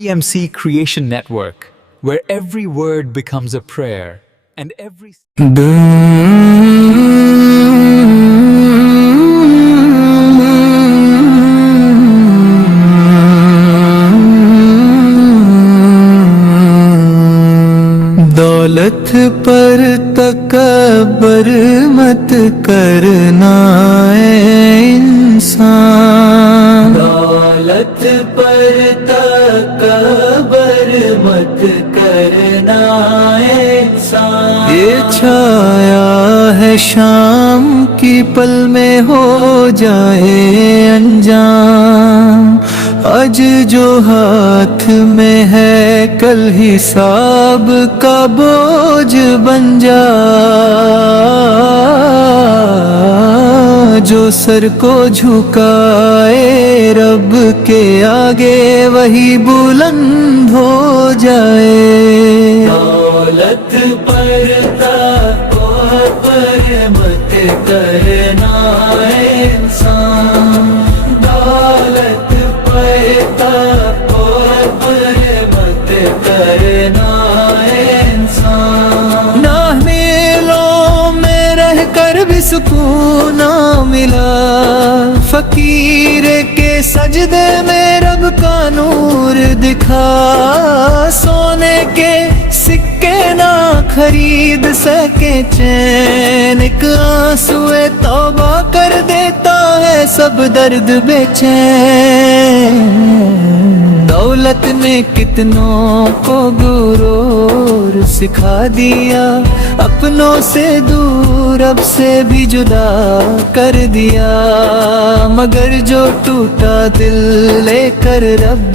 EMC Creation Network, where every word becomes a prayer and every दौलत पर तकबर मत करना ऐ इंसान, दौलत पर तकबर मत करना ऐ इंसान। ये छाया है शाम की पल में हो जाए अनजान, आज जो हाथ में है कल हिसाब का बोझ बन जा। जो सर को झुकाए रब के आगे वही बुलंद हो जाए। दौलत पर तकबर मत करना ऐ इंसान, दौलत पर तकबर मत करना ऐ इंसान। ना मेलों में रह कर भी सुकून ना मिला, फकीर के सजदे में रब का नूर दिखा। सोने के सिक्के ना खरीद सके चैन, एक आंसुए तौबा कर देता है सब दर्द बेचैन। दौलत ने कितनों को गुरूर सिखा दिया, अपनों से दूर अब से भी जुदा कर दिया। मगर जो टूटा दिल लेकर रब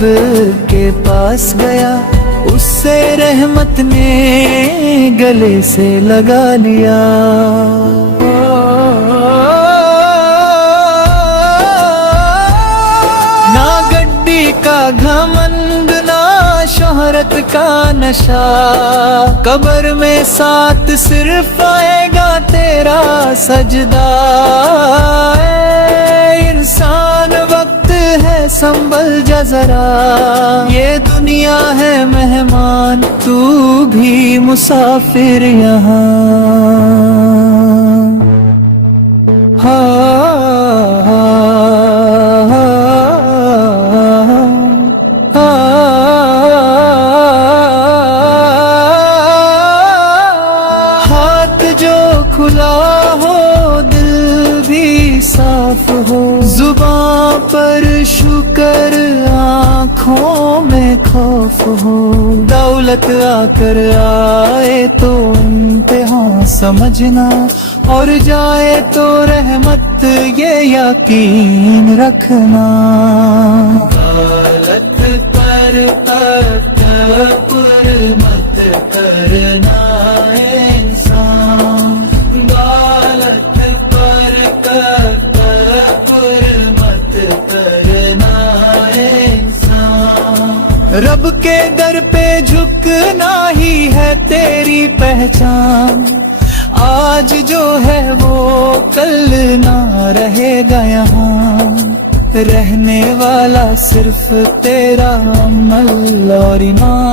के पास गया, उससे रहमत ने गले से लगा लिया। ना गड्डी का घमंड ना शोहरत का नशा, कब्र में साथ सिर्फ आएगा तेरा सजदा। ऐ इंसान वक्त है संभल जा जरा, ये दुनिया है मेहमान तू भी मुसाफिर यहाँ। हाथ जो खुला हो दिल भी साफ हो, जुबां पर शुक्र आँखों में खौफ हो। दौलत आकर आए तो इम्तिहान समझना, और जाए तो रहमत ये यकीन रखना। दौलत पर तकबर मत करना ऐ इंसान, दौलत पर तकबर मत करना ऐ इंसान। रब के दर पे झुकना ही है तेरी पहचान, आज जो है वो कल ना रहेगा यहाँ। रहने वाला सिर्फ तेरा अमल और ईमान।